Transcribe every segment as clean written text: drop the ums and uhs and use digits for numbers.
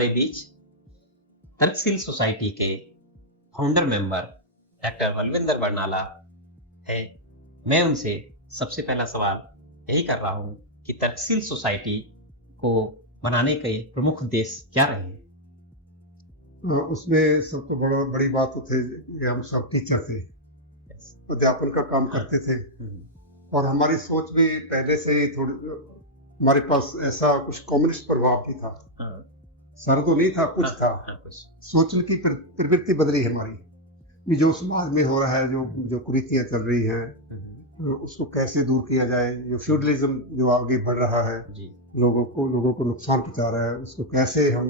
हमारे बीच तर्कशील सोसाइटी के founder member doctor Balwinder Barnala है। मैं उनसे सबसे पहला सवाल यही कर रहा हूं कि तर्कशील सोसाइटी को बनाने के प्रमुख उद्देश्य क्या रहे? उसमें सबसे बड़ी बात तो थे कि हम सब टीचर थे, अध्यापन का काम करते थे और हमारी सोच भी पहले से ही थोड़ी, हमारे पास ऐसा कुछ कम्युनिस्ट प्रभाव भी था। सारा तो नहीं था, कुछ था। सोचने की प्रवृत्ति बदली हमारी कि जो समाज में हो रहा है, जो कुरीतियां चल रही हैं, उसको कैसे दूर किया जाए। जो फ्यूडलिज्म जो आगे बढ़ रहा है, लोगों को नुकसान पहुंचा रहा है, उसको कैसे हम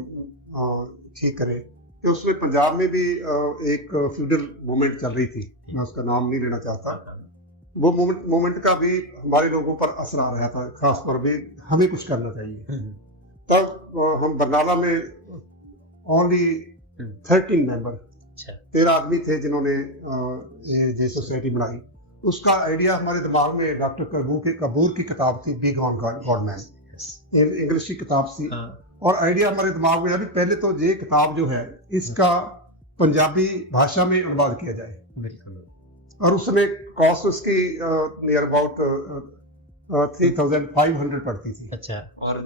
ठीक करें। तो उसमें पंजाब में भी एक फ्यूडल मूवमेंट चल रही थी, मैं उसका नाम नहीं लेना चाहता। वो मूवमेंट का भी हमारे लोगों पर असर आ रहा था, खास पर भी हमें कुछ करना चाहिए। तब हम बरनाला में ओनली 13 मेंबर, 13 आदमी थे जिन्होंने ये सोसाइटी बनाई। उसका आइडिया हमारे दिमाग में डॉक्टर कबूर की किताब थी, big on God man, English की किताब थी। और आइडिया हमारे दिमाग में अभी पहले तो ये किताब जो है इसका पंजाबी भाषा में अनुवाद किया जाए। और उसमें कॉस्ट उसकी नियर अबाउट 3500 पड़ती थी। अच्छा, और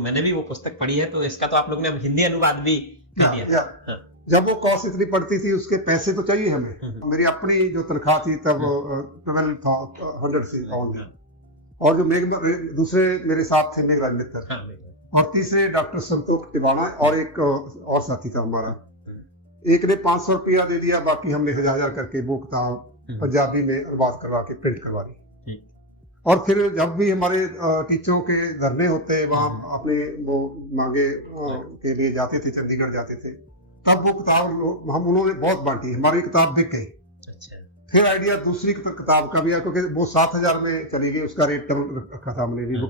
मैंने भी वो पुस्तक पढ़ी है, तो इसका तो आप लोग ने हिंदी अनुवाद भी कर दिया। जब वो कॉस्ट इतनी पड़ती थी, उसके पैसे तो चाहिए हमें। मेरी अपनी जो तनख्वाह थी तब 1200 से पाउंड, और जो दूसरे मेरे साथ थे मेघराज मित्तर, और तीसरे डॉक्टर संतोष टिवाणा, और एक और साथी था हमारा। एक ने 500 रुपया दे दिया, बाकी हमने 1000 करके वो किताब पंजाबी में अनुवाद करवा के प्रिंट करवा ली। और फिर जब भी हमारे टीचरों के धरने होते, वहाँ अपने वो मांगे के लिए जाते थे, चंडीगढ़ जाते थे, तब वो किताब उन्होंने बहुत बांटी, हमारी किताब बिक गई। फिर आइडिया दूसरी किताब का भी है, क्योंकि वो 7000 में चली गई, उसका रेट डबल रखा था हमने भी, वो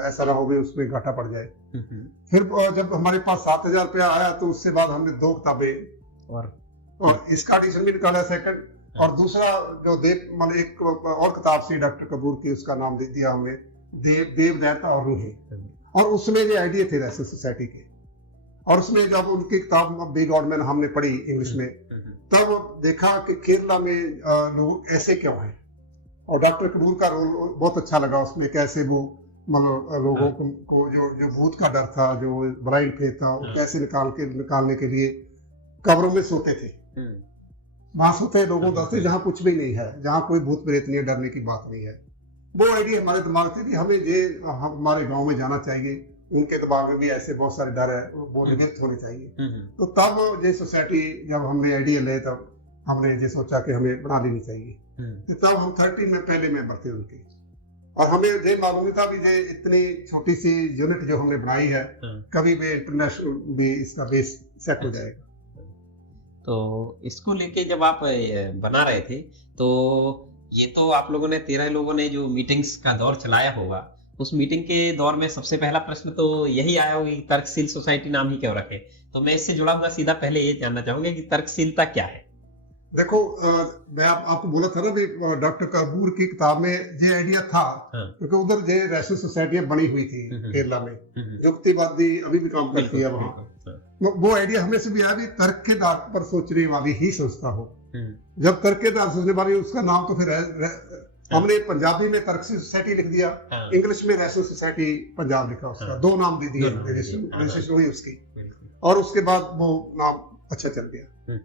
ऐसा ना हो भी उसमें घाटा पड़ जाए। फिर जब हमारे पास 7000 रुपया आया, तो उससे बाद हमने 2 किताबें और इसका एडिशन भी निकाला सेकंड, और दूसरा जो मतलब एक और किताब से डॉक्टर कपूर की, उसका नाम दे दिया हमने देवदैता और रूही। और उसमें ये आइडिया थे रैसल सोसाइटी के। और उसमें जब उनकी किताब बिग गॉड मैन हमने पढ़ी इंग्लिश में, तब देखा कि केरला में लोग ऐसे क्यों हैं। और डॉक्टर कपूर का रोल बहुत अच्छा लगा उसमें, कैसे वो मतलब लोगों को जो भूत का डर था, जो ब्लाइंड फेथ था, वो कैसे निकालने के लिए कब्रों में सोते थे। वहां सोते लोगों दस्ते जहाँ कुछ भी नहीं है, जहाँ कोई भूत प्रेत नहीं है, डरने की बात नहीं है। वो आइडिया हमारे दिमाग से कि हमें ये हमारे गाँव में जाना चाहिए, उनके दिमाग में भी ऐसे बहुत सारे डर है, वो निवृत्त होने चाहिए। तो तब ये सोसाइटी जब हमने आइडिया ले, तब हमने ये सोचा कि हमें बना लेनी चाहिए। तो तब हम 13 में पहले मेंबर थे उनके, और हमें ये मालूम नहीं था भी ये इतनी छोटी सी यूनिट जो हमने बनाई है, कभी भी इंटरनेशनल भी इसका बेस सेट हो जाएगा। तो इसको लेके जब आप बना रहे थे, तो ये तो आप लोगों ने 13 लोगों ने जो मीटिंग्स का दौर चलाया होगा, उस मीटिंग के दौर में सबसे पहला प्रश्न तो यही आया होगा कि तर्कशील सोसाइटी नाम ही क्यों रखे। तो मैं इससे जुड़ा हुआ सीधा पहले ये जानना चाहूंगा कि तर्कशीलता क्या है। देखो, मैं आपको बोला था ना भी डॉक्टर कपूर की किताब में ये आइडिया था, क्योंकि उधर ये रैशनल सोसाइटियां बनी हुई थी केरला में, युक्तिवादी अभी भी काम करती है वहाँ। वो आइडिया हमें से भी आया भी तर्क के आधार पर सोचने वाली ही संस्था हो। जब तर्क के आधार सोचने वाली, उसका नाम तो फिर हमने पंजाबी में तर्कशील सोसाइटी लिख दिया, इंग्लिश में रैशनल सोसाइटी पंजाब लिखा, उसका 2 नाम दे दिए, रजिस्ट्रेशन हुई उसकी, और उसके बाद वो नाम अच्छा चल गया।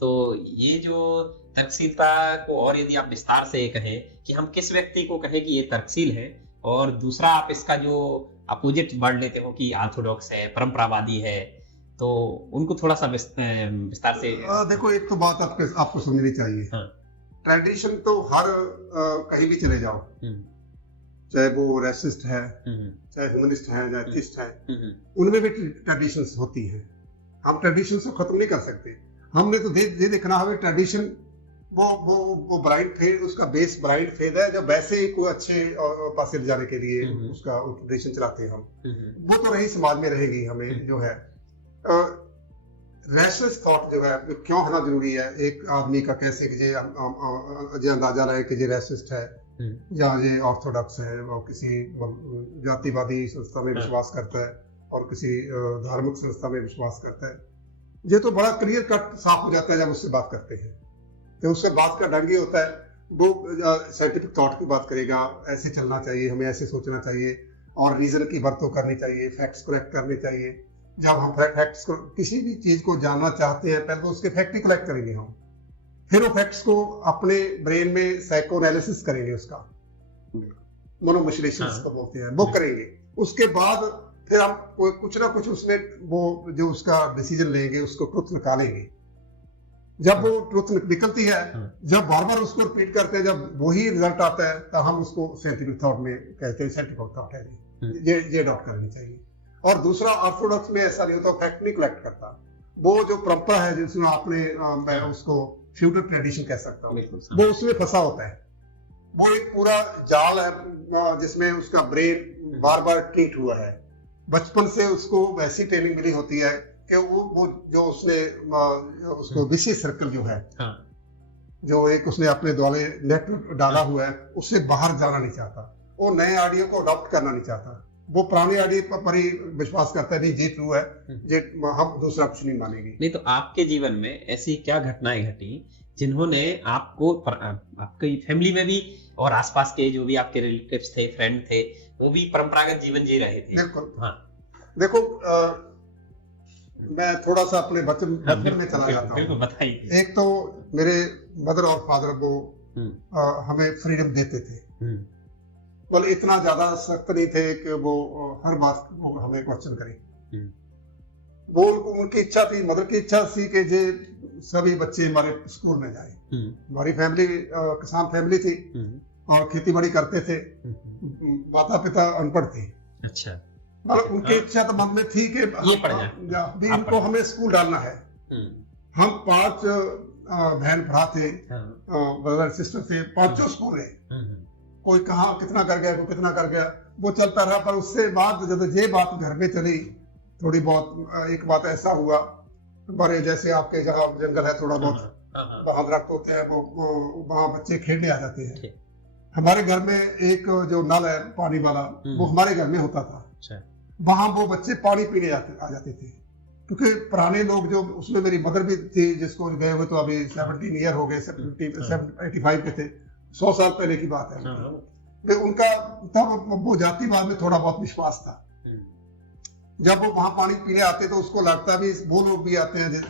तो ये जो तर्कशीलता को और यदि आप विस्तार से कहें कि हम किस व्यक्ति को कहें कि ये तर्कशील है, और दूसरा आप इसका जो अपोजिट वर्ड लेते हो कि ऑर्थोडॉक्स है, परंपरावादी है, तो उनको थोड़ा सा विस्तार से देखो, एक तो बात आपको समझनी चाहिए। ट्रेडिशन तो हर कहीं भी चले जाओ, चाहे वो रेसिस्ट है, चाहे ह्यूमनिस्ट है, चाहे एथिस्ट है, उनमें भी ट्रेडिशंस होती हैं। हम ट्रेडिशन को खत्म नहीं कर सकते। हमने तो ये देखना है ट्रेडिशन वो ब्राइट फेथ, उसका बेस ब्राइट फेथ है, जब वैसे ही कोई अच्छे पासे ले जाने के लिए उसका ट्रेडिशन चलाते हैं हम, वो तो रही समाज में रहेगी। हमें जो है रैशनल थॉट जो है क्यों होना जरूरी है, एक आदमी का कैसे कि ये अंदाजा रहे कि ये रैसिस्ट है या ये ऑर्थोडॉक्स है, वो किसी जातिवादी संस्था में विश्वास करता है, और किसी धार्मिक संस्था में विश्वास करता है, ये तो बड़ा क्लियर कट साफ हो जाता है जब उससे बात करते हैं। तो उससे बात का ढंग ये होता है, वो साइंटिफिक थॉट की बात करेगा, ऐसे चलना चाहिए, हमें ऐसे सोचना चाहिए और रीजन की बरतों करनी चाहिए, फैक्ट्स कलेक्ट करने चाहिए। जब हम फैक्ट्स को, किसी भी चीज को जानना चाहते हैं, पहले तो उसके फैक्ट ही कलेक्ट करेंगे हम, फिर वो फैक्ट्स को अपने ब्रेन में साइको एनालिसिस करेंगे, उसका मनोविश्लेषण को बोलते हैं, वो करेंगे। उसके बाद फिर हम कुछ ना कुछ उसमें वो जो उसका डिसीजन लेंगे, उसको ट्रुथ निकालेंगे। जब वो ट्रुथ निकलती है, जब बार बार उसको रिपीट करते हैं, जब वही रिजल्ट आता है, तब हम उसको साइंटिफिक थॉट में कहते हैं, साइंटिफिक थॉट है, ये अडॉप्ट करनी चाहिए। और दूसरा, ऑर्थोडॉक्स में ऐसा नहीं होता, फैक्ट नहीं कलेक्ट करता। वो जो परंपरा है जिसमें आपने मैं उसको फ्यूडल ट्रेडिशन कह सकता हूँ, वो उसमें फंसा होता है। वो एक पूरा जाल है जिसमें उसका ब्रेन बार बार ट्रीट हुआ है। बचपन से उसको वैसी ट्रेनिंग मिली होती है कि वो जो उसने उसको विशेष सर्कल जो है, जो एक उसने अपने द्वारे नेट डाला हुआ है, उससे बाहर जाना नहीं चाहता। वो नए आइडिया को अडॉप्ट करना नहीं चाहता। वो पुराने आइडिया पर ही विश्वास करता है, नहीं ये ट्रू है, ये हम दूसरा कुछ नहीं मानेंगे। नहीं, तो आपके जीवन में ऐसी क्या घटनाएं घटी जिन्होंने आपको, आपकी फैमिली में भी और आसपास के जो भी आपके रिलेटिव्स थे, फ्रेंड थे, वो भी परंपरागत जीवन जी रहे थे? बिल्कुल। हाँ, देखो, मैं थोड़ा सा अपने बचपन में चला जाता हूँ। बिल्कुल, बताइए। एक तो मेरे मदर और फादर वो हमें फ्रीडम देते थे, बल इतना ज्यादा सख्त नहीं थे कि वो हर बात को हमें क्वेश्चन करें। वो उनकी इच्छा थी, मदर की इच्छा थी कि जे सभी बच्चे हमारे स्कूल में जाए। हमारी फैमिली किसान फैमिली थी और खेती बाड़ी करते थे, माता पिता अनपढ़ थे। अच्छा। मतलब उनकी इच्छा तो मन में थी कि इनको हमें स्कूल डालना है। हम 5 बहन भरा थे, ब्रदर सिस्टर थे, 5 स्कूल है। कोई कहाँ कितना कर गया, कोई कितना कर गया, वो चलता रहा। पर उससे बाद जब ये बात घर में चली थोड़ी बहुत, एक बात ऐसा हुआ, बड़े जैसे आपके जहाँ जंगल है थोड़ा बहुत, वहां दरख्त होते हैं, वो वहां बच्चे खेलने आ जाते हैं। हमारे घर में एक जो नल है पानी वाला, वो हमारे घर में होता था। वहां वो बच्चे पानी पीने आ जाते थे, क्योंकि पुराने लोग जो उसमें मेरी मदर भी थी, जिसको गए हुए तो अभी 17 ईयर हो गए, 85 के थे, 100 साल पहले की बात है। उनका तब वो जातिवाद में थोड़ा बहुत विश्वास था। जब वो वहां पानी पीने आते तो उसको लगता भी, वो लोग भी आते हैं,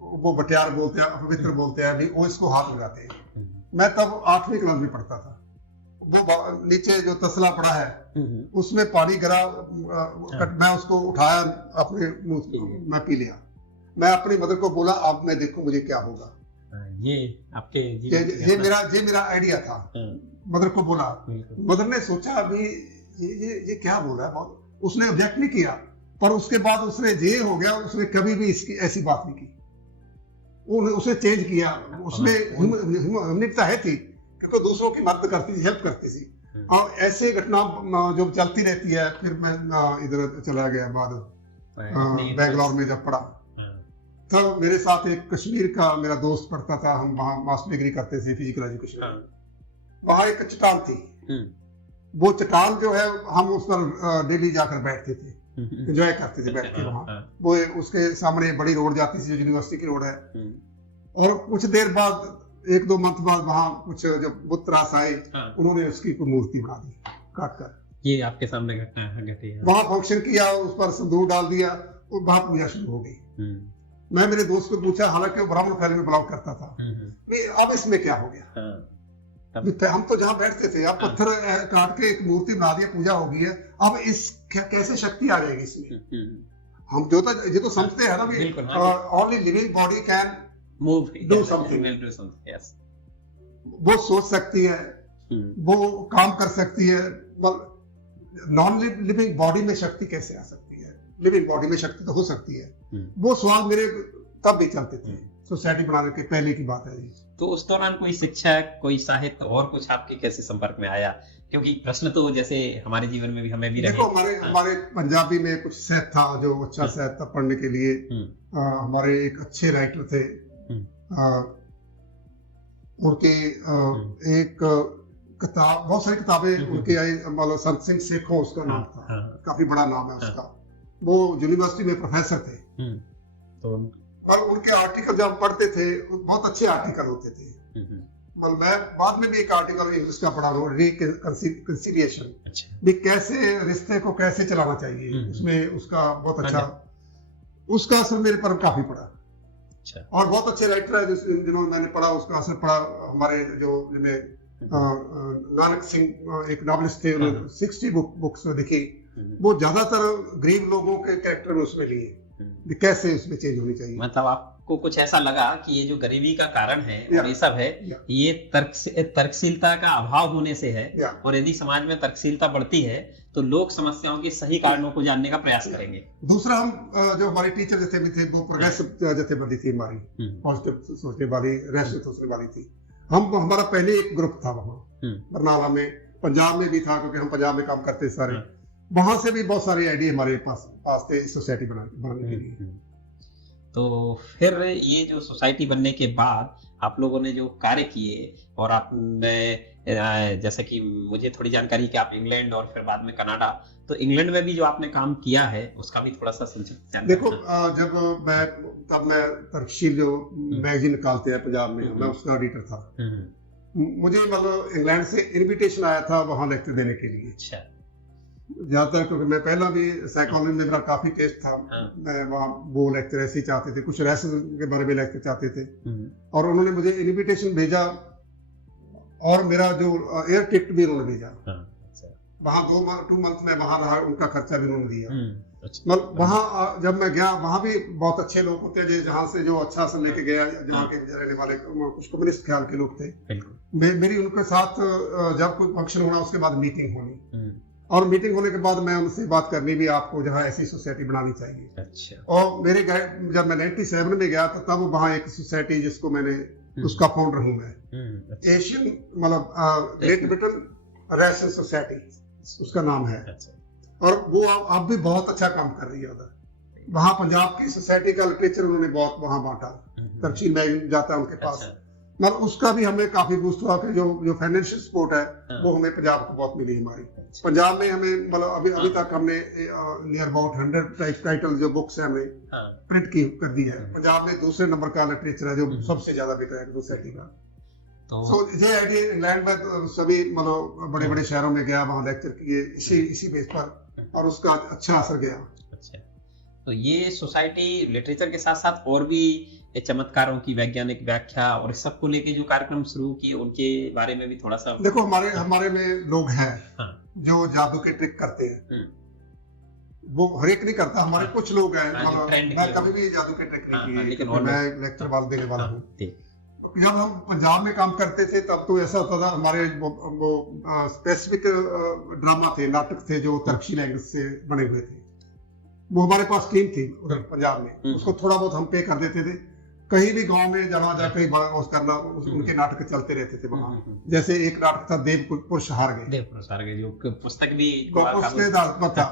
वो बटियार बोलते हैं, अपवित्र बोलते हैं, भी वो इसको हाथ लगाते हैं। मैं तब 8वीं क्लास में पढ़ता था। वो नीचे जो तसला पड़ा है उसमें पानी गिरा, मैं उसको उठाया, अपने मुंह मैं पी लिया। मैं अपनी मदर को बोला, अब मैं देखो मुझे क्या होगा। ये आपके ये मेरा आइडिया था। मदर को बोला, मदर ने सोचा अभी ये क्या बोल रहा है, उसने ऑब्जेक्ट नहीं किया। पर उसके बाद उसने ये हो गया, उसने कभी भी इसकी ऐसी बात नहीं की। उसने चेंज किया, उसमें ह्यूमैनिटी है थी, क्योंकि दूसरों की मदद करती थी, हेल्प करती थी। और ऐसे घटना जो चलती रहती है। फिर मैं इधर चला गया, बाद बेंगलोर में जब पढ़ा, तब मेरे साथ एक कश्मीर का मेरा दोस्त पढ़ता था। हम वहाँ मास्टर डिग्री करते थे, फिजिकल एजुकेशन। वहाँ एक चट्टान थी, वो चट्टान जो है हम उस पर डेली जाकर बैठते थे, एंजॉय करते थे बैठ के वहाँ। वो उसके सामने बड़ी रोड जाती थी, जो यूनिवर्सिटी की रोड है। और कुछ देर बाद, 1-2 मंथ बाद, वहाँ कुछ जो बुत रास आए, उन्होंने उसकी कोई मूर्ति बना दी काट कर। ये आपके सामने घटना घटी है? वहाँ फंक्शन किया, उस पर सिंदूर डाल दिया और वहाँ पूजा शुरू हो गई। मैं मेरे दोस्त को पूछा, हालांकि वो ब्राह्मण फैमिली में बिलोंग करता था, अब इसमें क्या हो गया? हम तो जहाँ बैठते थे, अब पत्थर काट के एक मूर्ति बना दिया, पूजा हो गई है, अब इस कैसे शक्ति आ जाएगी इसमें? हम ये तो समझते हैं ना कि only living body can move, do something. वो सोच सकती है, वो काम कर सकती है। नॉन लिविंग बॉडी में शक्ति कैसे आ सकती है? लिविंग बॉडी में शक्ति तो हो सकती है। वो सवाल मेरे तब भी चलते थे, सोसाइटी बनाने के पहले की बात है। तो उस दौरान कोई शिक्षा, कोई साहित्य और कुछ आपके कैसे संपर्क में आया? क्योंकि प्रश्न तो जैसे हमारे जीवन में भी हमें भी रहे। देखो, हमारे पंजाबी में कुछ साहित्य था, जो अच्छा साहित्य था पढ़ने के लिए। हमारे एक अच्छे राइटर थे, उनके एक किताब, बहुत सारी किताबें उनकी आई, संत सिंह सेखों उसका नाम था, काफी बड़ा नाम है उसका। वो यूनिवर्सिटी में प्रोफेसर थे। तो और उनके आर्टिकल जब हम पढ़ते थे बहुत अच्छे आर्टिकल होते थे। मतलब मैं बाद में भी एक आर्टिकल इंग्लिश का पढ़ा हूँ, रिकंसिलिएशन, भी कैसे रिश्ते को कैसे चलाना चाहिए, उसमें उसका बहुत अच्छा, उसका असर मेरे पर काफी पड़ा। और बहुत अच्छे राइटर है जिन्होंने मैंने पढ़ा, उसका असर पड़ा हमारे जो नानक सिंह एक नॉवलिस्ट थे, उन्होंने 60 बुक्स लिखी, वो ज्यादातर गरीब लोगों के कैरेक्टर उसमें लिए, कैसे उसमें चेंज होनी चाहिए। मतलब आपको कुछ ऐसा लगा कि ये जो गरीबी का कारण है और ये सब है, ये तर्कशीलता का अभाव होने से है, और यदि समाज में तर्कशीलता बढ़ती है तो लोग समस्याओं के सही कारणों को जानने का प्रयास करेंगे। दूसरा, हम जो हमारे टीचर जैसे भी थे वो प्रोग्रेसिव जथेबंदी थी हमारी, पॉजिटिव सोचने वाली, रैशनल सोचने वाली थी। हमारा पहले एक ग्रुप था वहाँ बरनाला में, पंजाब में भी था क्योंकि हम पंजाब में काम करते सारे, वहां से भी बहुत सारे आइडिया हमारे पास थे सोसाइटी बनाने के लिए। तो फिर ये जो सोसाइटी बनने के बाद आप लोगों ने जो कार्य किए, और आपने जैसे कि मुझे थोड़ी जानकारी कि आप इंग्लैंड और फिर बाद में कनाडा, तो इंग्लैंड में भी जो आपने काम किया है उसका भी थोड़ा सा संक्षिप्त जानकारी। देखो, जब मैं तर्कशील जो मैगजीन निकालते हैं पंजाब में, मैं उसका एडिटर था। मुझे मतलब इंग्लैंड से इनविटेशन आया था वहां लेक्चर देने के लिए। अच्छा। ज्यादातर क्योंकि मैं पहला भी साइकोलॉजी में मेरा काफी टेस्ट था, मैं वहाँ वो लेक्चर ऐसे ही चाहते थे, कुछ रेसेस के बारे में लेक्चर चाहते थे, और उन्होंने मुझे इनविटेशन भेजा, और मेरा जो एयर टिकट भी उन्होंने भेजा। वहाँ 2 मंथ में वहाँ रहा, उनका खर्चा भी उन्होंने दिया। मतलब वहाँ जब मैं गया, वहाँ भी बहुत अच्छे लोग होते हैं, जहाँ से जो अच्छा से लेके गया, जहाँ के रहने वाले कुछ कम्युनिस्ट ख्याल के लोग थे। मेरी उनके साथ जब कोई फंक्शन होना उसके बाद मीटिंग होनी, और मीटिंग होने के बाद मैं उनसे बात करनी भी, आपको जहाँ ऐसी सोसाइटी बनानी चाहिए। अच्छा। और मेरे जब मैं 97 में गया था, तब वहाँ एक सोसाइटी जिसको मैंने, उसका फाउंडर हूँ मैं, एशियन मतलब ग्रेट ब्रिटेन रैशनल सोसाइटी उसका नाम है। और वो अब भी बहुत अच्छा काम कर रही है उधर। वहाँ पंजाब की सोसाइटी का लिटरेचर उन्होंने बहुत वहाँ बांटा, तर्कशील मैगजीन जाता है उनके पास, मतलब उसका भी हमें काफी बूस्ट हुआ कि जो फाइनेंशियल सपोर्ट है वो हमें पंजाब को बहुत मिली। हमारी पंजाब में हमें मतलब अभी तक हमने नियर अबाउट 100 टाइटल जो बुक्स है हमने प्रिंट कर दी है। पंजाब में दूसरे नंबर का लिटरेचर है जो सबसे ज्यादा बिक रहा है सोसाइटी का। तो ये आइडिया इंग्लैंड में सभी मतलब बड़े बड़े शहरों में गया, वहाँ लेक्चर किए इसी बेस पर, और उसका अच्छा असर गया। अच्छा, तो ये सोसाइटी लिटरेचर के साथ साथ और भी चमत्कारों की वैज्ञानिक व्याख्या और इस सब को लेके जो कार्यक्रम शुरू किए, उनके बारे में भी थोड़ा सा। देखो, हमारे में लोग हैं जो जादू के ट्रिक करते हैं, वो हर एक नहीं करता, हमारे कुछ लोग हैं, मैं कभी भी जादू के ट्रिक नहीं किए, मैं लेक्चर वाला देने वाला हूँ। जब हम पंजाब में काम करते थे तब तो ऐसा होता था, हमारे वो स्पेसिफिक ड्रामा थे, नाटक थे जो तर्कशील एंगल से बने हुए थे, वो हमारे पास टीम थी उधर पंजाब में, उसको थोड़ा बहुत हम पे कर देते थे। कहीं भी गांव में जाना जा, कहीं करना, उनके नाटक चलते रहते थे वहाँ। जैसे एक नाटक था देवपुरुष हार गए, जो पुस्तक भी था,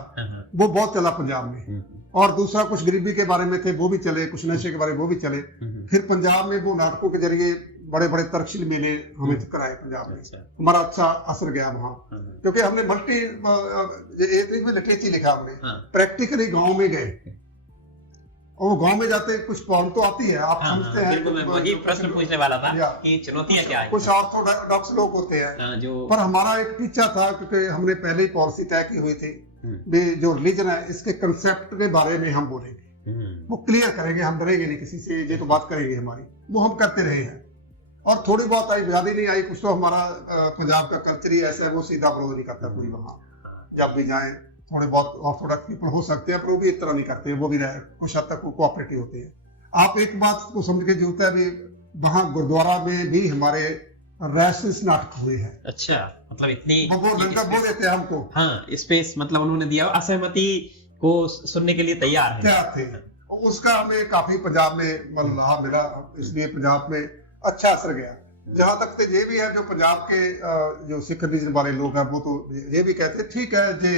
वो बहुत चला पंजाब में। और दूसरा कुछ गरीबी के बारे में थे, वो भी चले, कुछ नशे के बारे में वो भी चले। फिर पंजाब में वो नाटकों के जरिए बड़े बड़े तर्कशील मेले हमें कराए पंजाब में। हमारा अच्छा असर गया वहाँ, क्योंकि हमने लिटरेचर लिखा, हमने प्रैक्टिकली गाँव में गए, और गांव में जाते कुछ प्रॉब्लम तो आती है, आप समझते हैं। वही प्रश्न पूछने वाला था कि चुनौतियां क्या है। कुछ ऑर्थोडॉक्स लोग होते हैं जो, पर हमारा एक टीचा था, क्योंकि हमने पहले ही पॉलिसी तय की हुई थी, जो रिलीजन है इसके कंसेप्ट के बारे में हम बोलेंगे, वो क्लियर करेंगे, हम डरेंगे नहीं किसी से, ये तो बात करेंगे हमारी, वो हम करते रहे हैं। और थोड़ी बहुत आई, ज्यादा नहीं आई, कुछ तो हमारा पंजाब का कल्चर ही ऐसा है, वो सीधा विरोध नहीं करता कोई, वहाँ जब भी जाए थोड़े बहुत ऑर्थोडॉक्स पीपल हो सकते हैं, पर वो भी इस तरह नहीं करते, वो भी कुछ हद तक कोऑपरेटिव होते हैं। आप एक बात को समझ के जरूरत है, भी वहाँ गुरुद्वारा में भी हमारे रैशनल नाटक हुए हैं। अच्छा, मतलब इतनी वो देते हैं हमको, हाँ, स्पेस, मतलब उन्होंने दिया, असहमति को सुनने के लिए तैयार क्या थे, उसका हमें काफी पंजाब में मतलब लाभ मिला, इसलिए पंजाब में अच्छा असर गया। जहां तक ये भी है, जो पंजाब के जो सिख रिलीजन वाले लोग हैं, वो तो ये भी कहते हैं ठीक है, जे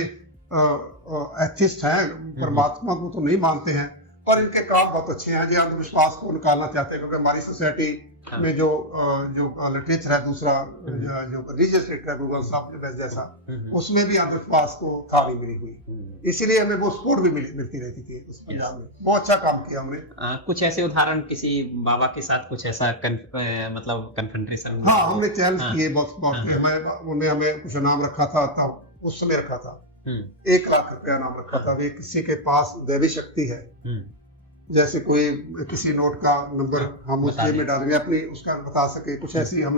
एथिस्ट हैं, परमात्मा को तो नहीं मानते हैं, पर इनके काम बहुत अच्छे हैं, ये अंधविश्वास को निकालना चाहते हैं, क्योंकि हमारी सोसाइटी हाँ। में जो लिटरेचर है दूसरा जो रिलीजियस लिटरेचर है गूगल साहब जैसा, उसमें भी आदर्शवाद को था नहीं मिली हुई, इसीलिए हमें वो सपोर्ट भी मिलती रहती थी उस पंजाब में। बहुत अच्छा काम किया हमने। कुछ ऐसे उदाहरण किसी बाबा के साथ कुछ ऐसा मतलब कन्फ्रंटेशन? हाँ, हमने चैलेंज हाँ। किए बहुत बहुत किए। उन्होंने हमें कुछ नाम रखा था, तब उस समय रखा था 1 लाख रुपया नाम रखा था। वे किसी के पास दैवी शक्ति है, जैसे कोई किसी नोट का नंबर हम उस जेब में डालेंगे अपनी, उसका बता सके कुछ ऐसी हम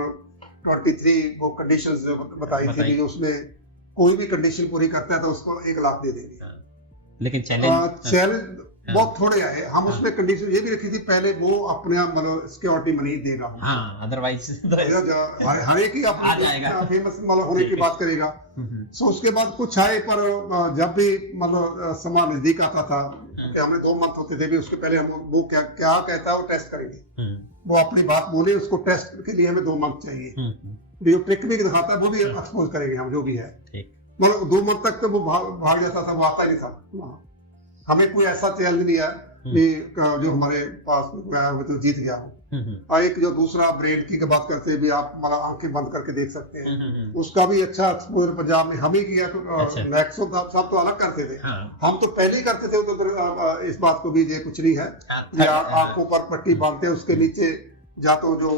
23 वो कंडीशंस बताई थी कि उसमें कोई भी कंडीशन पूरी करता है तो उसको 1 लाख दे देंगे। लेकिन चैलेंज बहुत थोड़े आए। हम उसमें कंडीशन ये भी रखी थी, पहले वो अपने आप मतलब सिक्योरिटी मनी देगा, अदरवाइज हर एक ही अपना फेमस मतलब होने की बात करेगा। सो उसके बाद कुछ आए, पर जब भी मतलब समय नजदीक आता था कि हमें 2 मंथ होते थे भी, उसके पहले हम वो क्या कहता है वो टेस्ट करेंगे। वो अपनी बात बोले, उसको टेस्ट के लिए हमें 2 मंथ चाहिए। जो ट्रिक भी दिखाता है वो भी एक्सपोज करेंगे हम, जो भी है। मतलब 2 मंथ तक तो वो भाग जाता था, वो आता ही नहीं था। हमें कोई ऐसा चैलेंज नहीं है कि जो हमारे पास मैं तो जीत गया हूँ। और एक जो दूसरा ब्रेन की बात करते भी, आप मतलब आंखें बंद करके देख सकते हैं, उसका भी अच्छा एक्सपोजर पंजाब में हम ही किया। मैक्सो सब तो अलग करते थे, हम तो पहले ही करते थे। तो इस बात को भी ये कुछ नहीं है, आंखों पर पट्टी बांधते हैं, उसके नीचे जा तो जो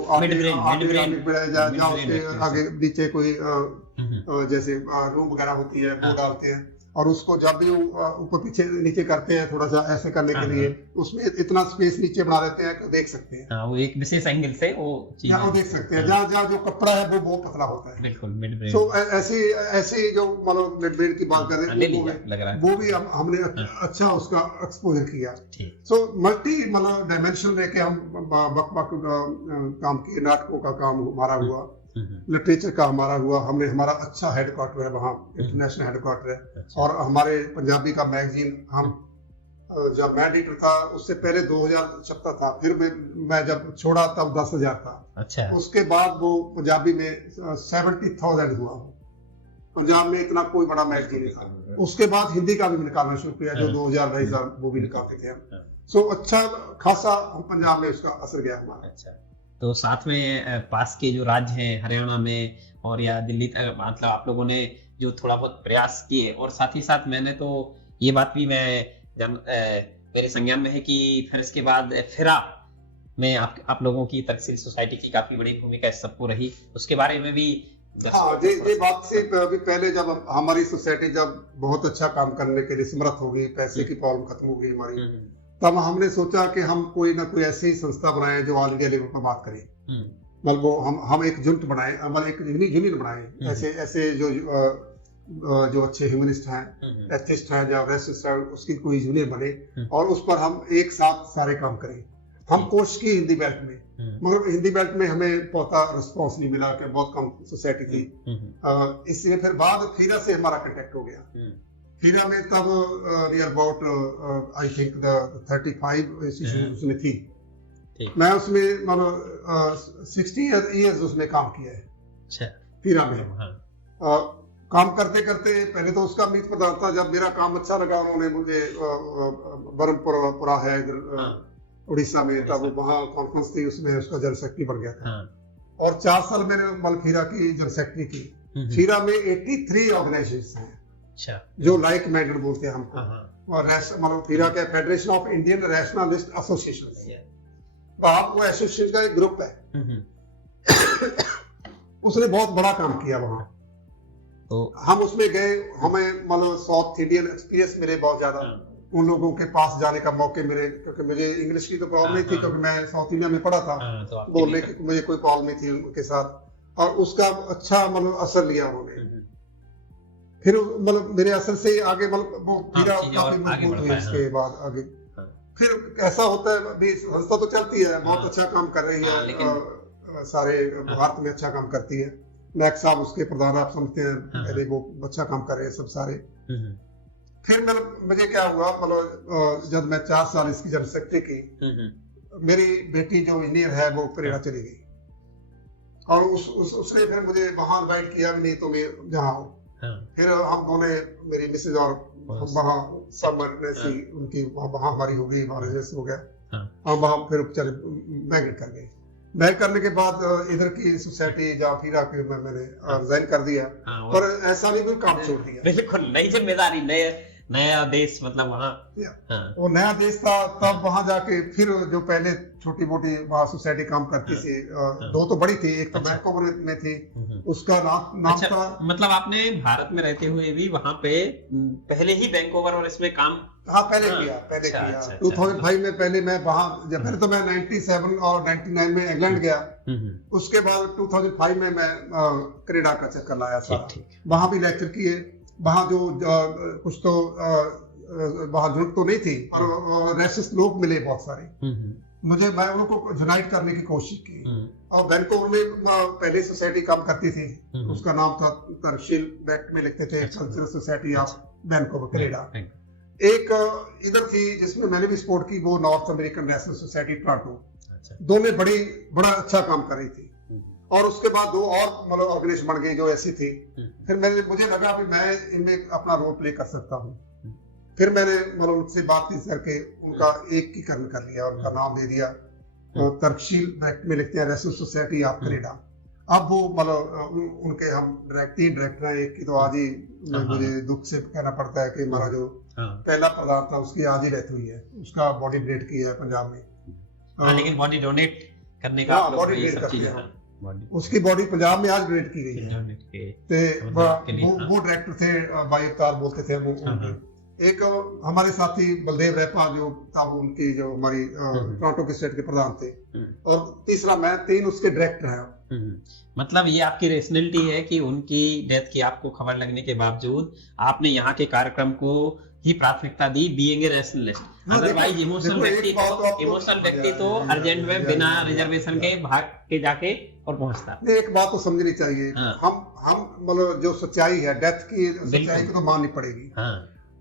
या उसके आगे नीचे कोई जैसे रूम वगैरह होती है वो डालते हैं, और उसको जब भी ऊपर पीछे नीचे करते हैं थोड़ा सा ऐसे करने के लिए, उसमें इतना स्पेस नीचे बना देते हैं कि देख सकते हैं। वो एक विशेष एंगल से वो देख सकते हैं, जहाँ जो कपड़ा है वो पतला होता है। बिल्कुल मिड ब्रेन। सो ऐसी जो मतलब मिड ब्रेन की बात कर रहे हैं, वो भी हमने अच्छा उसका एक्सपोजर किया। सो मल्टी मतलब डायमेंशन लेके हम बक काम किए। नाटकों का काम हमारा हुआ, लिटरेचर का हमारा हुआ। हमने हमारा अच्छा हेडक्वार्टर है वहाँ, इंटरनेशनल हेडक्वार्टर है। और हमारे पंजाबी का मैगजीन, हम जब मैं एडिटर था उससे पहले 2000 छपता था, फिर मैं जब छोड़ा तब 10,000 था। अच्छा। उसके बाद वो पंजाबी में 70,000 हुआ। पंजाब में इतना कोई बड़ा मैगजीन नहीं था। उसके बाद हिंदी का भी निकालना शुरू किया, जो 2000 वो भी निकालते थे। सो अच्छा खासा पंजाब में उसका असर गया हमारा। अच्छा, तो साथ में पास के जो राज्य हैं हरियाणा में और या दिल्ली तक, मतलब आप लोगों ने जो थोड़ा बहुत प्रयास किए, और साथ ही साथ मैंने तो ये बात भी मेरे संज्ञान में है कि फिर इसके बाद फिरा में आप लोगों की तकसील सोसाइटी की काफी बड़ी भूमिका इस सबको रही, उसके बारे में भी। ये बात से अभी पहले जब हमारी सोसाइटी जब बहुत अच्छा काम करने के लिए समर्थ होगी, पैसे की प्रॉब्लम खत्म होगी हमारी, तब हमने सोचा कि हम कोई ना कोई ऐसी संस्था बनाए जो ऑल इंडिया लेवल पर बात करें। मतलब वो हम एक यूनिट बनाए, मतलब एक यूनियन बनाए। ऐसे जो अच्छे ह्यूमनिस्ट हैं, एथिस्ट हैं, जो रेसिस्ट हैं, उसकी कोई यूनियन बने और उस पर हम एक साथ सारे काम करें। हम कोशिश की हिंदी बेल्ट में, मगर हिंदी बेल्ट में हमें बहुत रिस्पॉन्स नहीं मिला, कि बहुत कम सोसाइटी थी। इसलिए फिर बाद खीरा से हमारा कांटेक्ट हो गया। खीरा में तब near about I think 35 institution उसमें थी। मैं उसमें मतलब 60 इयर्स उसमें काम किया है खीरा में। काम करते करते पहले तो उसका मीत पदार्थ था। जब मेरा काम अच्छा लगा, उन्होंने मुझे बरमपुरा है उड़ीसा में, तब वहाँ कॉन्फ्रेंस थी, उसमें उसका जनरल सेक्रेटरी बन गया था। और 4 साल मैंने मलखीरा की जनरल सेक्रेटरी की। खीरा में 83 ऑर्गेनाइजेशन हैं जो लाइक माइंडेड बोलते हैं हमको। और मतलब खीरा के federation of Indian rationalist association, वो एसोसिएशन का एक ग्रुप है। उसने बहुत बड़ा काम किया वहाँ। तो हम उसमें गए, हमें मतलब साउथ इंडियन एक्सपीरियंस मिले बहुत ज्यादा। उन लोगों के पास जाने का मौके मिले, क्योंकि मुझे इंग्लिश की तो प्रॉब्लम नहीं थी, क्योंकि मैं साउथ इंडिया में पढ़ा था। बोलने की मुझे कोई प्रॉब्लम नहीं थी उनके साथ, और उसका अच्छा मतलब असर लिया उन्होंने। फिर मतलब मेरे असर से आगे मतलब वो खीरा काफी मजबूत हुई। इसके बाद आगे फिर ऐसा होता है, अभी संस्था तो चलती है, बहुत अच्छा काम कर रही है, सारे भारत में अच्छा काम करती है। नायक साहब उसके प्रधान, आप समझते हैं, पहले वो अच्छा काम कर रहे हैं सब सारे। फिर मुझे क्या हुआ, मतलब जब मैं 4 साल इसकी जनरल सेक्रेटरी की, मेरी बेटी जो इंजीनियर है वो कनाडा चली गई, और उसने फिर मुझे वहां इनवाइट किया भी नहीं तो मैं जहाँ हूँ। फिर हम दोनों, मेरी मिसेज और वहाँ समर उनकी वहाँ हमारी हो गई, हमारा जैसे हो गया। हम वहाँ फिर चले मैग्रेट कर गए। मैं करने के बाद इधर की सोसाइटी जहाँ फिर आके मैंने रिजाइन कर दिया। हाँ, पर ऐसा नहीं कोई काम छोड़ दिया। बिल्कुल नई जिम्मेदारी, नया देश, मतलब वहाँ। हाँ, वो नया देश था, तब वहां जाके फिर जो पहले छोटी मोटी वहाँ सोसाइटी काम करती थी, दो तो बड़ी थी, एक तो अच्छा। वैंकूवर में थी, उसका नाम अच्छा, था। मतलब आपने भारत में रहते हुए भी वहाँ पे पहले ही वैंकूवर और इसमें काम। हाँ पहले हाँ, किया, पहले अच्छा, किया। अच्छा, 2005 में पहले मैं वहाँ जब पहले तो मैं 97 और 99 में इंग्लैंड गया। उसके बाद 2005 में मैं कनाडा का चक्कर लाया सारा। ठीक। वहाँ भी लेक्चर किए। वहाँ जो कुछ तो वहाँ जरूरत तो नहीं थी, पर रेसिस्ट लोग मिले बहुत सारे। मैं उनको यूनाइट करने की कोशिश की। और वैंकूवर में पहले सोसाइटी काम करती थी, उसका नाम था तरशील, बैक में लिखते थे cultural society of Vancouver Canada. एक इधर थी जिसमें मैंने भी सपोर्ट की, वो north American national society Toronto. दोनों बड़ा अच्छा काम कर रही थी। और उसके बाद दो और मतलब ऑर्गेनाइजेशन बन गई जो ऐसी थी। फिर मुझे लगा कि मैं इनमें अपना रोल प्ले कर सकता हूँ। फिर मैंने मतलब उनसे बातचीत करके उनका एकीकरण कर लिया, उनका नाम दे दिया। तरशील बैक में लिखते हैं रेसिडेंट सोसाइटी ऑफ कनाडा। अब वो मतलब उनके हम तीन डायरेक्टर हैं। एक की तो आज ही मुझे दुख से कहना पड़ता है कि हमारा जो पहला प्रधान था उसकी आज ही डेथ हुई है, उसका बॉडी डोनेट किया है पंजाब में। लेकिन बॉडी डोनेट करने का बॉडी डोनेट करते हैं, उसकी बॉडी पंजाब में आज डोनेट की गई है। वो डायरेक्टर थे भाई अवतार बोलते थे हम। एक हमारे साथी बलदेव रेपा जो था, उनकी जो हमारी टोरंटो के स्टेट के प्रधान थे। और तीसरा मैं, तीन उसके डायरेक्टर हैं। मतलब ये आपकी रेशनलिटी है कि उनकी डेथ की आपको खबर लगने के बावजूद आपने यहाँ के कार्यक्रम को ही प्राथमिकता दी, being a rationalist. Otherwise emotional व्यक्ति तो अर्जेंट में बिना रिजर्वेशन के भाग के जाके और पहुंचता। एक बात तो समझनी चाहिए, हम मतलब जो सच्चाई है, डेथ की सच्चाई को तो माननी पड़ेगी।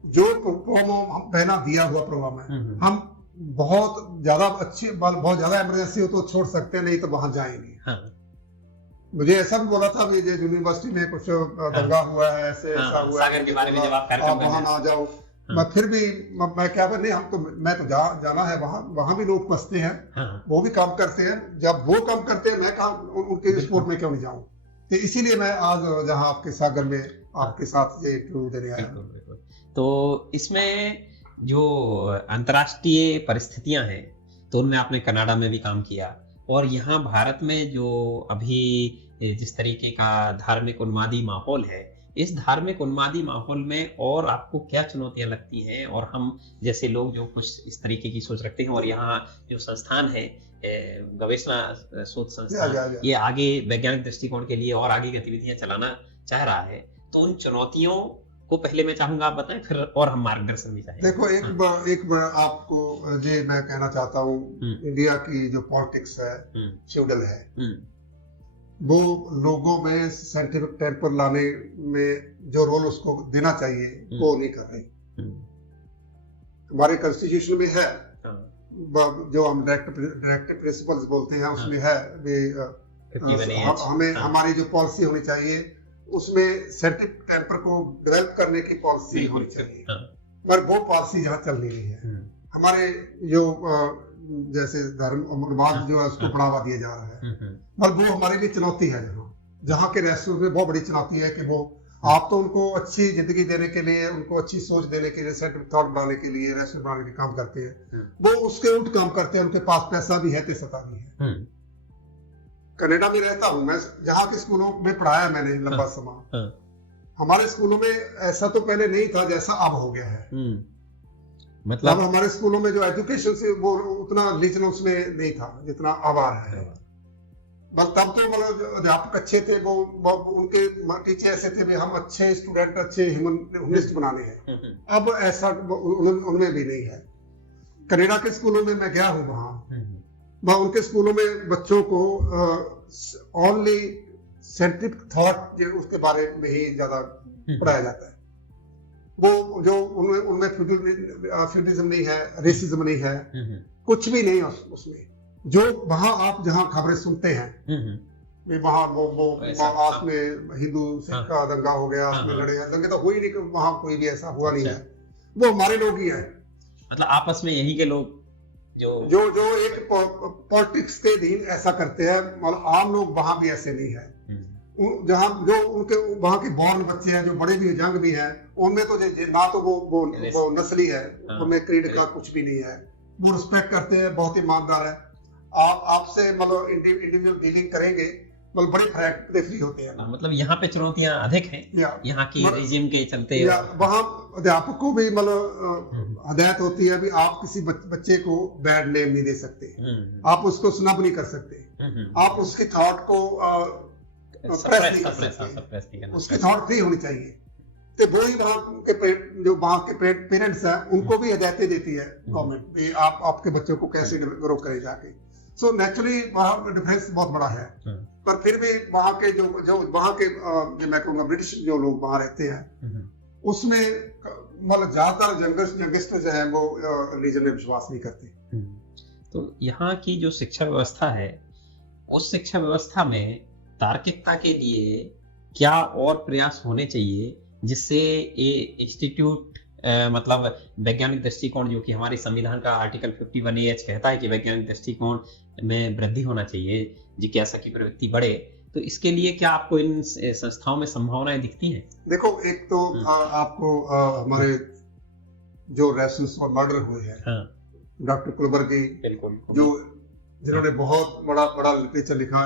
जो प्रोग्राम हम पहला दिया हुआ प्रोग्राम है, हम बहुत ज्यादा अच्छी, बहुत ज्यादा इमरजेंसी हो तो छोड़ सकते हैं, नहीं तो वहां जाएंगे। मुझे ऐसा भी बोला था कि यूनिवर्सिटी में कुछ दंगा हुआ है, ऐसे ऐसा हुआ सागर के बारे में जब आप वहां ना जाओ। मैं फिर भी मैं क्या नहीं, हम तो मैं तो जाना है वहां भी लोग फंसते हैं, वो भी काम करते हैं। जब वो काम करते हैं मैं उनके स्पोर्ट में क्यों नहीं जाऊं? तो इसीलिए मैं आज जहां आपके सागर में आपके साथ ये इंटरव्यू देने आया। तो इसमें जो अंतर्राष्ट्रीय परिस्थितियां हैं, तो उनमें आपने कनाडा में भी काम किया, और यहाँ भारत में जो अभी जिस तरीके का धार्मिक उन्मादी माहौल है, इस धार्मिक उन्मादी माहौल में और आपको क्या चुनौतियां लगती हैं? और हम जैसे लोग जो कुछ इस तरीके की सोच रखते हैं, और यहाँ जो संस्थान है गवेषणा शोध संस्थान, ये आगे वैज्ञानिक दृष्टिकोण के लिए और आगे गतिविधियां चलाना चाह रहा है, तो उन चुनौतियों को पहले मैं चाहूंगा आप बताएं, फिर और हम मार्गदर्शन भी चाहेंगे। देखो एक बार आपको ये मैं कहना चाहता हूँ, इंडिया की जो पॉलिटिक्स है फ्यूडल है, वो लोगों में साइंटिफिक टेम्पर लाने में जो रोल उसको देना चाहिए वो नहीं कर रही। हमारे कॉन्स्टिट्यूशन में है, जो हम डायरेक्टिव प्रिंसिपल्स बोलते हैं, उसमें है हमें हमारी जो पॉलिसी होनी चाहिए उसमें साइंटिफिक टेम्पर को डेवलप करने की पॉलिसी होनी चाहिए, मगर वो पॉलिसी यहाँ चल नहीं रही है। हमारे जो जैसे धर्मवाद जो है उसको बढ़ावा दिया जा रहा है, मगर वो हमारे लिए चुनौती है। जहाँ के रेस्टोरेंट में बहुत बड़ी चुनौती है कि वो आप तो उनको अच्छी जिंदगी देने के लिए, उनको अच्छी सोच देने के लिए, साइंटिफिक थॉट बनाने के लिए, रेस्टोरेंट बनाने के काम करते हैं, वो उसके उल्ट काम करते हैं। उनके पास पैसा भी है, सता भी है। कनाडा में रहता हूँ मैं, जहाँ के स्कूलों में पढ़ाया मैंने लंबा समय। हमारे स्कूलों में ऐसा तो पहले नहीं था जैसा अब हो गया है। मतलब हमारे स्कूलों में जो एजुकेशन से वो उतना लीजन उसमें नहीं था जितना अब आ रहा है। बस तब तो मतलब अध्यापक अच्छे थे, वो उनके टीचर ऐसे थे भी हम अच्छे स्टूडेंट, अच्छे ह्यूमनिस्ट बनाने हैं। अब ऐसा उनमें भी नहीं है। कनाडा के स्कूलों में मैं गया हूँ, वहाँ उनके स्कूलों में बच्चों को ओनली साइंटिफिक थॉट उसके बारे में ही ज्यादा पढ़ाया जाता है। वो जो उनमें फ्यूडलिज्म नहीं है, रेसिज्म नहीं है, कुछ भी नहीं है उसमें। जो वहाँ आप जहाँ खबरें सुनते हैं, वहाँ वो आपस में हिंदू सिख का दंगा हो गया, उसमें लड़े, दंगे तो हुई नहीं, वहाँ कोई भी ऐसा हुआ नहीं है। वो हमारे लोग ही है, मतलब आपस में यहीं के लोग जो एक पॉलिटिक्स के अधीन ऐसा करते हैं, मतलब आम लोग वहां भी ऐसे नहीं है। जहाँ जो उनके वहां के बॉर्न बच्चे हैं, जो बड़े भी यंग भी हैं, उनमें तो ना तो वो नस्ली है, उनमें क्रीड का कुछ भी नहीं है, वो रिस्पेक्ट करते हैं, बहुत ईमानदार है। आपसे मतलब इंडिविजुअल डीलिंग करेंगे, मतलब बड़े फ्री होते हैं। मतलब यहाँ पे चुनौतियां अधिक हैं यहाँ की रिजिम के चलते। वहाँ अध्यापक को भी मतलब हदायत होती है, अभी आप किसी बच्चे को बैड नेम नहीं दे सकते, आप उसको स्नब नहीं कर सकते, आप उसकी थॉट को प्रेस नहीं कर सकते, उसकी थॉट फ्री होनी चाहिए। तो वो ही वहाँ के पेरेंट्स हैं, उनको भी हदायतें देती है गवर्नमेंट, आप आपके बच्चों को कैसे ग्रो करे जाके। सो नेचुरली वहाँ डिफरेंस बहुत बड़ा है, पर फिर भी वहाँ के जो वहाँ के मैं कहूँगा ब्रिटिश जो लोग वहाँ रहते हैं, उसमें मतलब ज्यादातर यंगस्टर जो है वो रिलीजन में विश्वास नहीं करते। तो यहाँ की जो शिक्षा व्यवस्था है, उस शिक्षा व्यवस्था में तार्किकता के लिए क्या और प्रयास होने चाहिए जिससे ये इंस्टीट्यूट मतलब वैज्ञानिक दृष्टिकोण, जो कि हमारे संविधान का आर्टिकल 51A कहता है कि वैज्ञानिक दृष्टिकोण में वृद्धि होना चाहिए, जिज्ञासा की प्रवृत्ति बढ़े, तो इसके लिए क्या आपको इन संस्थाओं में संभावनाएं दिखती हैं? देखो, एक तो आपको हमारे जो रेफरेंस और मर्डर हुए हैं, डॉक्टर कुलबर्गी, जो जिन्होंने बहुत बड़ा लिटरेचर लिखा,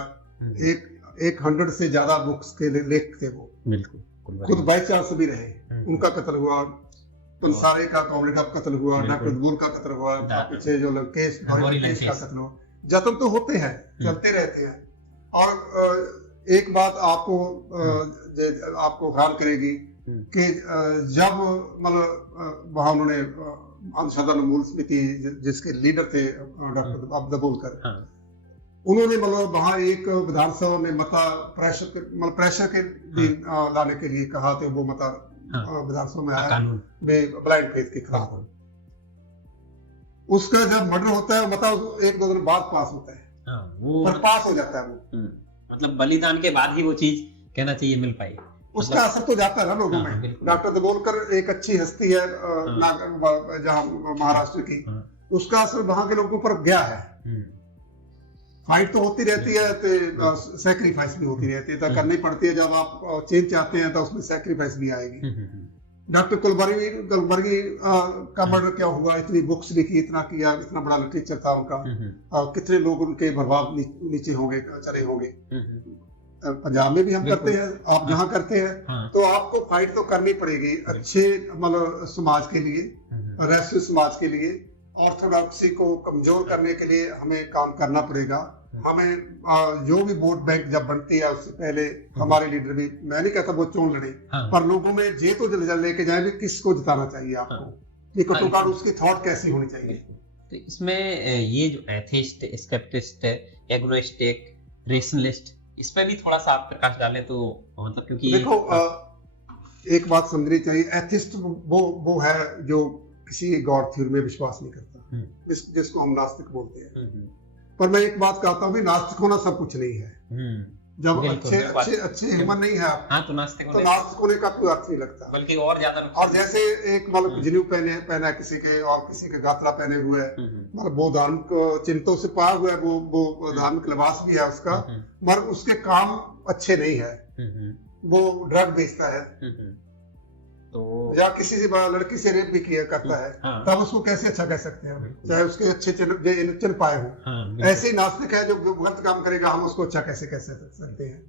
100 से ज्यादा बुक्स के लेख थे वो, खुद वाइस चांसलर भी रहे, उनका कत्ल हुआ, पंसारे का कॉमरेड का कत्ल हुआ, डॉक्टर दूर का कत्ल हुआ, पीछे जो केस का कत्ल हुआ। जतन तो होते हैं, चलते रहते हैं। और एक बात आपको हैरान करेगी कि जब मतलब वहां उन्होंने अंशदान मूल समिति जिसके लीडर थे डॉक्टर दबोलकर, उन्होंने मतलब वहां एक विधानसभा में मता प्रेशर के लाने के लिए कहा, तो वो मता विधानसभा में आया ब्लाइंड फेथ के खिलाफ। उसका जब मर्डर होता है, मता 1-2 दिन बाद पास होता है, पर पास हो जाता है वो, मतलब बलिदान के बाद ही वो चीज कहना चाहिए मिल पाई, उसका असर तो जाता है ना लोगों में। डॉक्टर दबोलकर एक अच्छी हस्ती है जहाँ महाराष्ट्र की, उसका असर वहां के लोगों पर गया है। फाइट तो होती रहती है, तो सैक्रिफाइस भी होती रहती है, तो करनी पड़ती है। जब आप चेंज चाहते हैं तो उसमें सैक्रिफाइस भी आएगी। डॉक्टर कुलबर्गी का मर्डर क्या हुआ, इतनी बुक्स लिखी, इतना किया, इतना बड़ा लिटरेचर था उनका, कितने लोग उनके प्रभाव नीचे होंगे, चले होंगे। पंजाब में भी हम करते हैं, आप जहाँ करते हैं, तो आपको फाइट तो करनी पड़ेगी अच्छे मतलब समाज के लिए, राष्ट्रीय समाज के लिए। ऑर्थोडॉक्सी को कमजोर करने के लिए हमें काम करना पड़ेगा। हमें जो भी वोट बैंक जब बनती है, उससे पहले हमारे लीडर भी, मैं नहीं कहता वो चुन लड़े, पर लोगों में ये तो लेके जाए भी किसको जिताना चाहिए आपको, ये कटुकार उसकी थॉट कैसी होनी चाहिए। तो इसमें ये जो एथिस्ट, स्केप्टिस्ट, एग्नोस्टिक, रेशनलिस्ट, इस पे भी थोड़ा सा आप प्रकाश डालें तो मतलब, क्योंकि देखो एक बात समझनी चाहिए, एथिस्ट वो है जो किसी गॉड थ्योरी में विश्वास नहीं करता, जिसको हम नास्तिक बोलते हैं। पर मैं एक बात कहता हूँ, नास्तिक होना सब कुछ नहीं है। जब अच्छे ह्यूमन नहीं है आप, तो नास्तिक होने का कोई अर्थ नहीं लगता, बल्कि और ज्यादा। और जैसे एक मतलब जनेऊ पहना है किसी के, और किसी के गातरा पहने हुए है, मतलब वो धार्मिक चिन्हों से पाया हुआ है, वो धार्मिक लिबास भी है उसका, मगर उसके काम अच्छे नहीं है, वो ड्रग बेचता है, तो या किसी से लड़की से रेप भी किया करता है, तब उसको कैसे अच्छा कह सकते हैं, चाहे उसके अच्छे चिन्ह पाए हो। ऐसे ही नास्तिक है जो गलत काम करेगा, हम उसको अच्छा कैसे कह सकते हैं।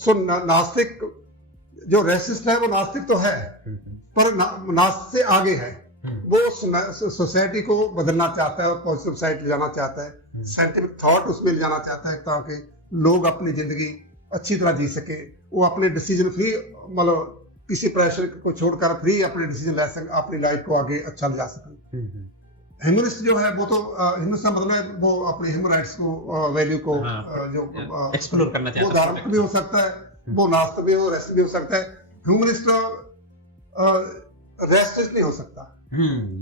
सो नास्तिक जो रेसिस्ट है वो नास्तिक तो है, पर नास्तिक से आगे है, वो सोसाइटी को बदलना चाहता है और पॉजिटिव साइड ले जाना चाहता है, साइंटिफिक थॉट उसमें ले जाना चाहता है, ताकि लोग अपनी जिंदगी अच्छी तरह जी सके, वो अपने डिसीजन फ्री, मतलब किसी प्रेशर को छोड़कर फ्री अपने डिसीजन ले सके, अपनी लाइफ को आगे अच्छा ले जा सके। ह्यूमनिस्ट जो है वो तो ह्यूमनिस्ट का मतलब है वो अपने ह्यूमन राइट्स को, वैल्यू को जो एक्सप्लोर करना चाहता है, वो धार्मिक भी हो सकता है, वो नास्तिक भी हो, रेस्ट भी हो सकता है। ह्यूमनिस्ट रेस्टिस्ट नहीं हो सकता,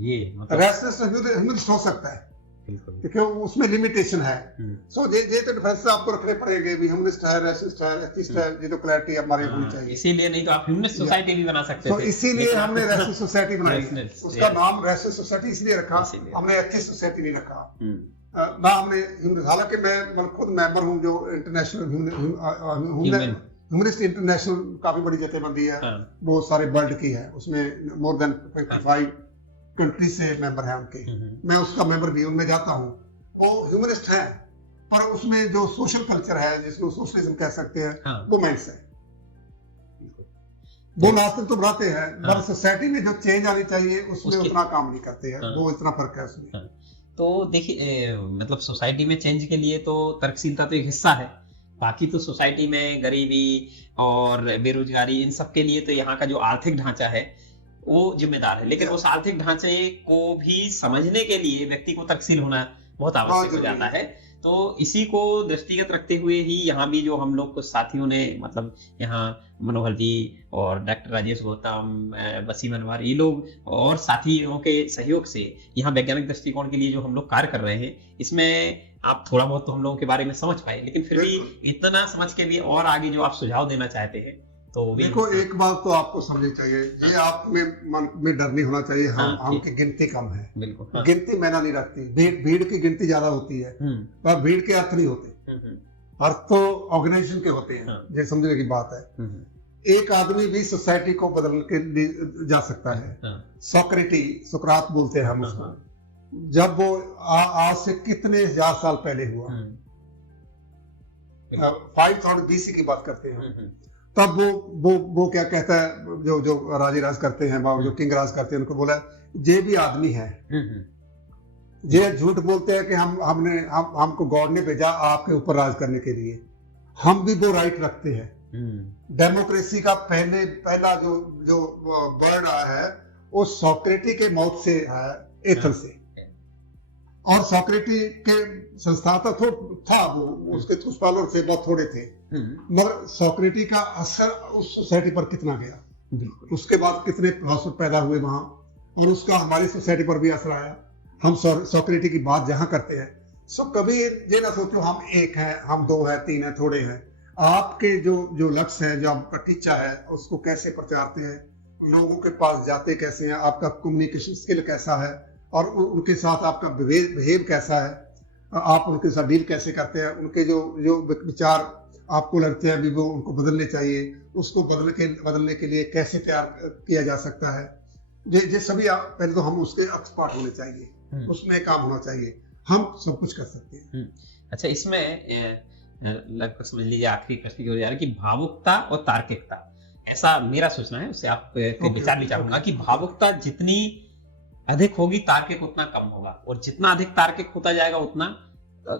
ये रेस्टिस्ट ह्यूमनिस्ट हो सकता है, बिल्कुल। क्योंकि उसमें लिमिटेशन है। सो ये तो डिफरेंस आपको रखने पड़ेंगे भी, ह्यूमनिस्ट है, रेसिस्ट है, एथिस्ट है, ये तो क्लैरिटी हमारी होनी चाहिए। इसीलिए नहीं तो आप ह्यूमनिस्ट सोसाइटी भी बना सकते थे। इसीलिए हमने रेसिस्ट सोसाइटी बनाई, उसका नाम रेसिस्ट सोसाइटी इसलिए रखा, हमने एथिस्ट सोसाइटी नहीं रखा ना। हमने हालांकि मैं खुद मेंबर हूँ जो इंटरनेशनल ह्यूमनिस्ट इंटरनेशनल काफी बड़ी जथेबंदी है, बहुत सारे वर्ल्ड की है, उसमें मोर देन 55 कंट्री से मेंबर है उनके। मैं उसका मेंबर भी उनमें जाता हूँ। वो ह्यूमनिस्ट है, पर उसमें जो सोशल कल्चर है जिसको सोशलिज्म कह सकते हैं, वो मेंस है। वो नास्तिक तो बनाते हैं, पर सोसाइटी में जो चेंज आनी चाहिए उसमें उतना काम नहीं करते हैं। वो इतना फर्क है उसमें। तो देखिए मतलब सोसाइटी में चेंज के लिए तो तर्कशीलता तो एक हिस्सा है, बाकी तो सोसाइटी में गरीबी और बेरोजगारी इन सब के लिए तो यहाँ का जो आर्थिक ढांचा है वो जिम्मेदार है। लेकिन उस आर्थिक ढांचे को भी समझने के लिए व्यक्ति को तर्कशील होना बहुत आवश्यक हो जाता है। तो इसी को दृष्टिगत रखते हुए ही यहाँ भी जो हम लोग कुछ साथियों ने मतलब यहाँ मनोहर जी और डॉक्टर राजेश गौतम, वसीम अनवर, ये लोग और साथियों के सहयोग से यहाँ वैज्ञानिक दृष्टिकोण के लिए जो हम लोग कार्य कर रहे हैं, इसमें आप थोड़ा बहुत तो हम लोगों के बारे में समझ पाए, लेकिन फिर भी इतना समझ के भी और आगे जो आप सुझाव देना चाहते हैं तो देखो, एक बात तो आपको समझनी चाहिए, ये आप में मन में डर नहीं होना चाहिए। हम की गिनती कम है, बिल्कुल। गिनती मैंने नहीं रखती, भीड़ की गिनती ज्यादा होती है, पर भीड़ के अर्थ नहीं होते, अर्थ तो ऑर्गेनाइजेशन के होते हैं। ये समझने की बात है। एक आदमी भी सोसाइटी को बदल के लिए जा सकता है। सुकरात बोलते हैं हम उसको, जब वो आज से कितने हजार साल पहले हुआ, 5000 BC की बात करते हैं, तब वो क्या कहता है, जो राजे राज करते हैं, जो किंग राज करते हैं, उनको बोला ये भी आदमी है। ये झूठ बोलते हैं कि हमको गॉड ने भेजा आपके ऊपर राज करने के लिए, हम भी वो राइट रखते हैं। डेमोक्रेसी का पहला जो वर्ड आया है वो सोक्रेटिस के मौत से है, एथन से। और सोक्रेटिस के संस्थापक था वो, उसके कुछ फॉलोअर थे, बहुत थोड़े थे, मगर सोक्रेटिस का असर उस सोसाइटी पर कितना गया, उसके बाद कितने फिलोसोफर पैदा हुए वहां, और उसका हमारी सोसाइटी पर भी असर आया। हम सोक्रेटिस की बात जहां करते हैं, कभी ये ना सोचो हम एक हैं, हम दो हैं, तीन हैं, थोड़े हैं। आपके जो लक्ष्य है, जो आपका टीचा है, उसको कैसे प्रचारते हैं, लोगों के पास जाते कैसे हैं, आपका कम्युनिकेशन स्किल कैसा है, और उनके साथ आपका बिहेव कैसा है, आप उनके साथ डील कैसे करते हैं, उनके जो विचार आपको लगते हैं भी वो उनको बदलने चाहिए, उसको बदलने के लिए कैसे तैयार किया जा सकता है। ये सभी पहले तो हम उसके एक्सपर्ट होने चाहिए, उसमें काम होना चाहिए, हम सब कुछ कर सकते हैं। अच्छा, इसमें लगभग समझ लीजिए आखिरी प्रश्न की ओर जा रहा है कि भावुकता और तार्किकता, ऐसा मेरा सोचना है, उससे आप विचार भी चाहूंगा कि भावुकता जितनी अधिक होगी तार्किक उतना कम होगा, और जितना अधिक तार्किक होता जाएगा उतना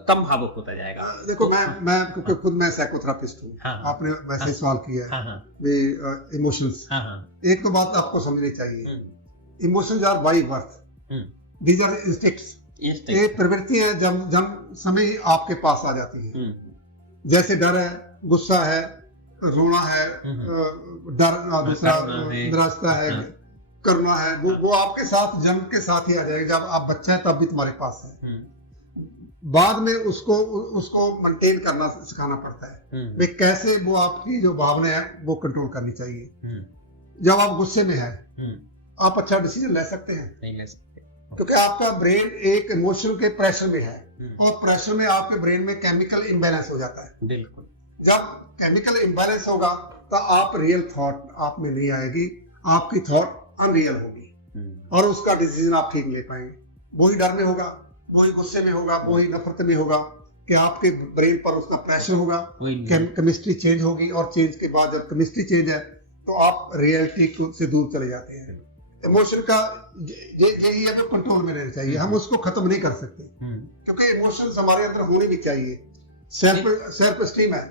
कम भावुक होता जाएगा। देखो, मैं क्योंकि खुद मैं साइकोथेरेपिस्ट हूँ, आपने वैसे सवाल किया है इमोशंस। एक तो बात आपको समझनी चाहिए, emotions are by birth, these are instincts. ये प्रवृत्ति है जब समय आपके पास आ जाती है, जैसे डर है, गुस्सा है, रोना है, डर दूसरा निराशा है, करना है, वो आपके साथ जन्म के साथ ही आ जाएगा। जब आप बच्चा है तब भी तुम्हारे पास है, बाद में उसको मेंटेन करना सिखाना पड़ता है, वे कैसे वो आपकी जो भावना है वो कंट्रोल करनी चाहिए। जब आप गुस्से में है, आप अच्छा डिसीजन ले सकते हैं? नहीं ले सकते, क्योंकि आपका ब्रेन एक इमोशन के प्रेशर में है, और प्रेशर में आपके ब्रेन में केमिकल इम्बैलेंस हो जाता है। बिल्कुल, जब केमिकल इम्बैलेंस होगा तो आप रियल थॉट आप में नहीं आएगी, आपकी थॉट अनरियल होगी, और उसका डिसीजन आप ठीक ले पाएंगे। वही डर में होगा, वही गुस्से में होगा, वही नफरत में होगा कि आपके ब्रेन पर उसका प्रेशर होगा, केमिस्ट्री चेंज होगी, और चेंज के बाद जब केमिस्ट्री चेंज है तो आप रियलिटी से दूर चले जाते हैं। इमोशन का यही है जो कंट्रोल में रहना चाहिए, हम उसको खत्म नहीं कर सकते, क्योंकि इमोशंस हमारे अंदर होने भी चाहिए। सेल्फ एस्टीम है,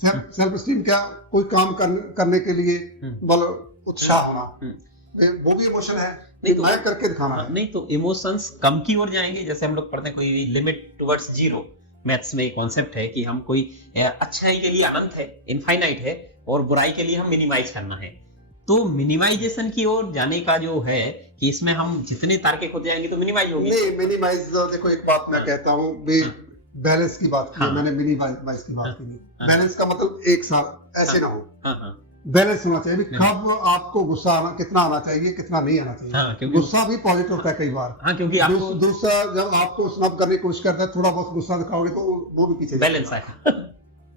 सेल्फ एस्टीम क्या, कोई काम करने के लिए बल उत्साह होना, वो भी इमोशन है। नहीं तो मैं करके दिखाना है। नहीं तो इमोशंस कम की ओर जाएंगे, जैसे हम लोग पढ़ते हैं कोई लिमिट टुवर्ड्स जीरो, मैथ्स में एक कॉन्सेप्ट है कि हम कोई अच्छाई के लिए अनंत है, इनफाइनाइट है, और बुराई के लिए हम मिनिमाइज करना है। तो मिनिमाइजेशन की ओर जाने का जो है कि इसमें हम जितने तार्किक होते जाएंगे तो मिनिमाइज होगी। नहीं, मिनिमाइज देखो, एक बात मैं कहता हूँ, बैलेंस की बात की है, हाँ। मैंने मिनिमाइज की बात की नहीं। हाँ। बैलेंस का मतलब एक साल ऐसे ना हो, हाँ हाँ बैलेंस होना चाहिए। कब आपको गुस्सा आना, कितना आना चाहिए, कितना नहीं आना चाहिए। हाँ, क्योंकि गुस्सा भी पॉजिटिव होता है कई बार। हाँ, क्योंकि आपको दूसरा, जब आपको स्नब करने की कोशिश करता है, थोड़ा बहुत गुस्सा दिखाओगे तो वो भी पीछे बैलेंस आएगा।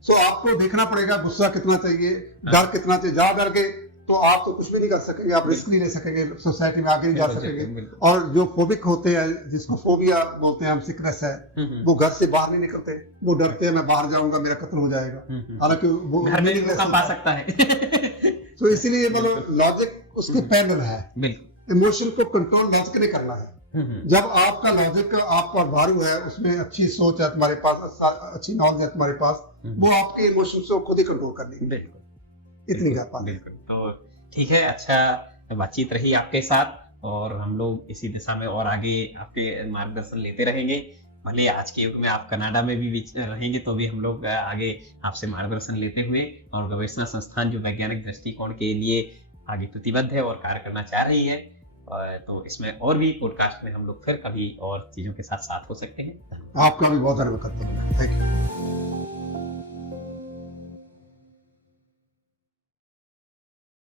सो आपको देखना पड़ेगा गुस्सा कितना चाहिए, डर कितना चाहिए। ज्यादा डर के तो आप तो कुछ भी नहीं कर सकेंगे, आप रिस्क नहीं ले सकेंगे, सोसाइटी में आगे नहीं जा सकेंगे। और जो फोबिक होते हैं, जिसको फोबिया बोलते हैं हम, सिकनेस है, वो घर से बाहर नहीं निकलते, वो डरते हैं मैं बाहर जाऊंगा मेरा कत्ल हो जाएगा, हालांकि वो घर में भी मौका पा सकता है। तो इसीलिए मतलब लॉजिक उसके पैरेलल है, इमोशन को कंट्रोल लॉजिक ने करना है। जब आपका लॉजिक आप पर भारू है, उसमें अच्छी सोच है तुम्हारे पास, अच्छी नॉलेज है तुम्हारे पास, वो आपके इमोशंस को खुद ही कंट्रोल कर लेंगे। इतनी बात। बिल्कुल, तो ठीक है, अच्छा बातचीत रही आपके साथ और हम लोग इसी दिशा में और आगे आपके मार्गदर्शन लेते रहेंगे। भले आज के युग में आप कनाडा में भी रहेंगे तो भी हम लोग आगे आपसे मार्गदर्शन लेते हुए, और गवेषणा संस्थान जो वैज्ञानिक दृष्टिकोण के लिए आगे प्रतिबद्ध है और कार्य करना चाह रही है, तो इसमें और भी पॉडकास्ट में हम लोग फिर कभी और चीजों के साथ हो सकते हैं। आपका भी बहुत धन्यवाद करते हैं। Thank you.